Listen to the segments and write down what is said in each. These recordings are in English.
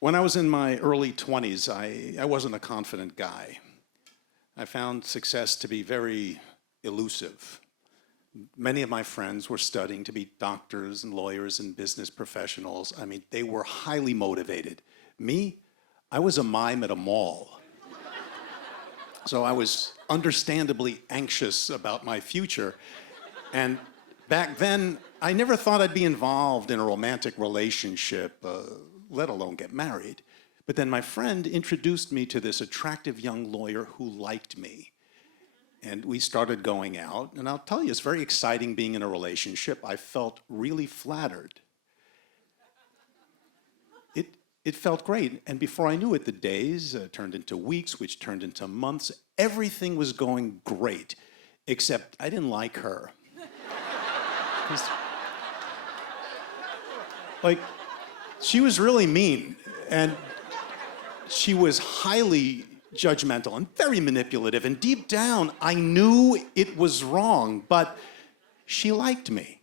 When I was in my early 20s, I wasn't a confident guy. I found success to be very elusive. Many of my friends were studying to be doctors and lawyers and business professionals. I mean, they were highly motivated. Me, I was a mime at a mall. So I was understandably anxious about my future. And back then, I never thought I'd be involved in a romantic relationship, let alone get married. But then my friend introduced me to this attractive young lawyer who liked me. And we started going out, and I'll tell you, it's very exciting being in a relationship. I felt really flattered. It felt great, and before I knew it, the days turned into weeks, which turned into months. Everything was going great, except I didn't like her. Like, she was really mean, and she was highly judgmental and very manipulative, and deep down, I knew it was wrong, but she liked me.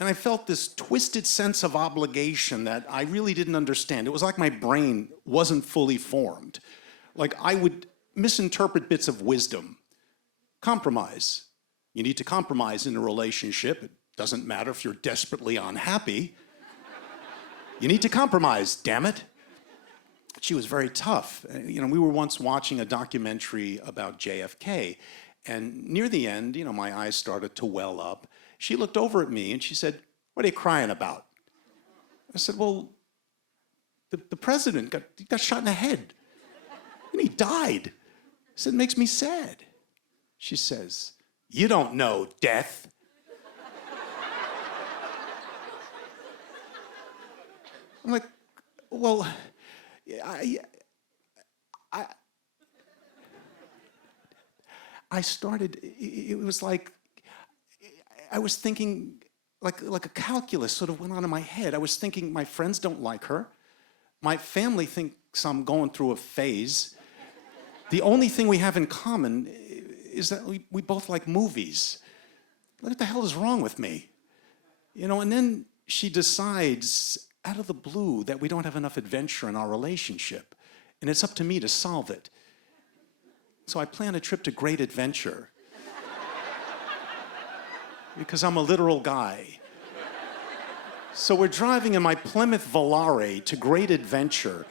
And I felt this twisted sense of obligation that I really didn't understand. It was like my brain wasn't fully formed. Like I would misinterpret bits of wisdom. Compromise. You need to compromise in a relationship. It doesn't matter if you're desperately unhappy. You need to compromise, damn it. She was very tough. You know, we were once watching a documentary about JFK, and near the end, you know, my eyes started to well up. She looked over at me and she said, "What are you crying about?" I said, "Well, the president got shot in the head, and he died." I said, "It makes me sad." She says, "You don't know death." I'm like, well, I started, it was like, I was thinking, like a calculus sort of went on in my head. I was thinking, my friends don't like her. My family thinks I'm going through a phase. The only thing we have in common is that we both like movies. What the hell is wrong with me? You know, and then she decides out of the blue that we don't have enough adventure in our relationship, and it's up to me to solve it. So I plan a trip to Great Adventure because I'm a literal guy. So we're driving in my Plymouth Volare to Great Adventure,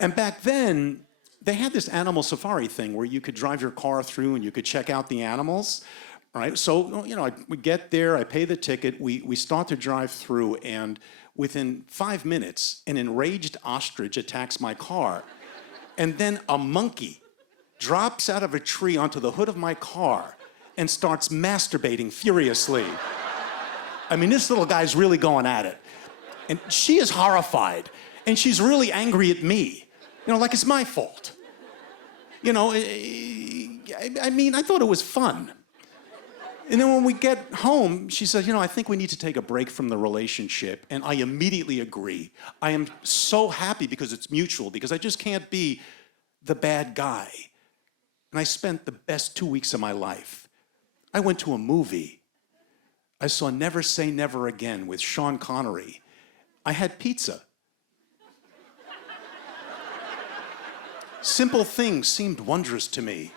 and back then they had this animal safari thing where you could drive your car through and you could check out the animals. All right, so you know, we get there, I pay the ticket, we start to drive through, and within 5 minutes, an enraged ostrich attacks my car. And then a monkey drops out of a tree onto the hood of my car and starts masturbating furiously. I mean, this little guy's really going at it. And she is horrified, and she's really angry at me. You know, like it's my fault. You know, I mean, I thought it was fun. And then when we get home, she says, you know, I think we need to take a break from the relationship. And I immediately agree. I am so happy because it's mutual, because I just can't be the bad guy. And I spent the best 2 weeks of my life. I went to a movie. I saw Never Say Never Again with Sean Connery. I had pizza. Simple things seemed wondrous to me.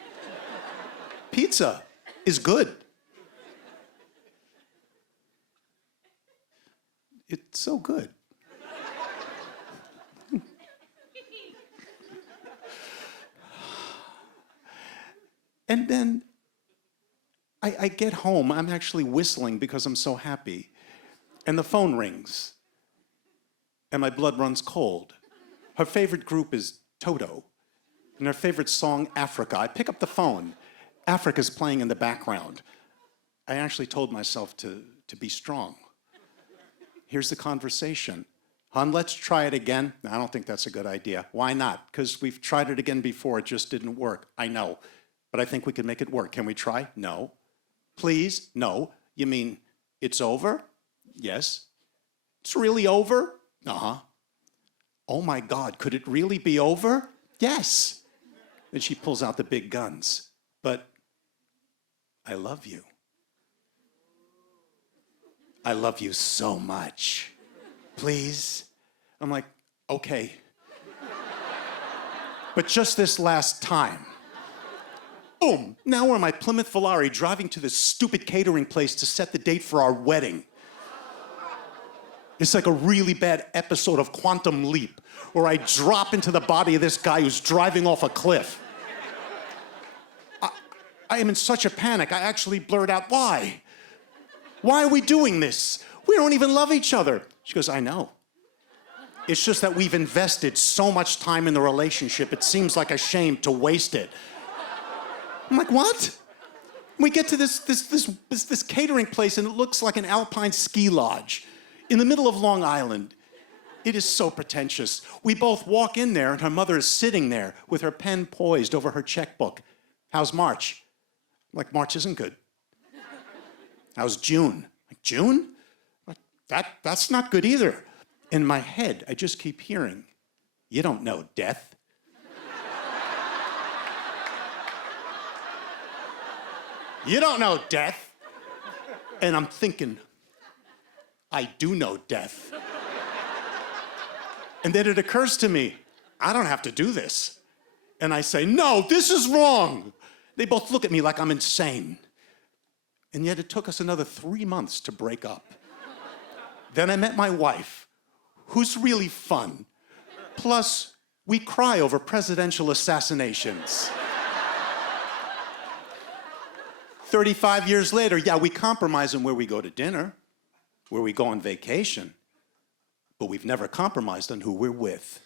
Pizza is good. It's so good. And then I get home, I'm actually whistling because I'm so happy. And the phone rings. And my blood runs cold. Her favorite group is Toto. And her favorite song, Africa. I pick up the phone. Africa's playing in the background. I actually told myself to be strong. Here's the conversation. Hon, let's try it again. I don't think that's a good idea. Why not? Because we've tried it again before. It just didn't work. I know. But I think we can make it work. Can we try? No. Please? No. You mean it's over? Yes. It's really over? Uh-huh. Oh my God, could it really be over? Yes. Then she pulls out the big guns. But I love you. I love you so much. Please? I'm like, okay. But just this last time. Boom, now we're in my Plymouth Volare driving to this stupid catering place to set the date for our wedding. It's like a really bad episode of Quantum Leap, where I drop into the body of this guy who's driving off a cliff. I am in such a panic, I actually blurt out, why? Why are we doing this? We don't even love each other. She goes, I know. It's just that we've invested so much time in the relationship, it seems like a shame to waste it. I'm like, what? We get to this catering place and it looks like an alpine ski lodge in the middle of Long Island. It is so pretentious. We both walk in there and her mother is sitting there with her pen poised over her checkbook. How's March? I'm like, March isn't good. How's June? Like, June? That's not good either. In my head, I just keep hearing, you don't know death. You don't know death. And I'm thinking, I do know death. And then it occurs to me, I don't have to do this. And I say, no, this is wrong. They both look at me like I'm insane. And yet it took us another 3 months to break up. Then I met my wife, who's really fun. Plus, we cry over presidential assassinations. 35 years later, yeah, we compromise on where we go to dinner, where we go on vacation, but we've never compromised on who we're with.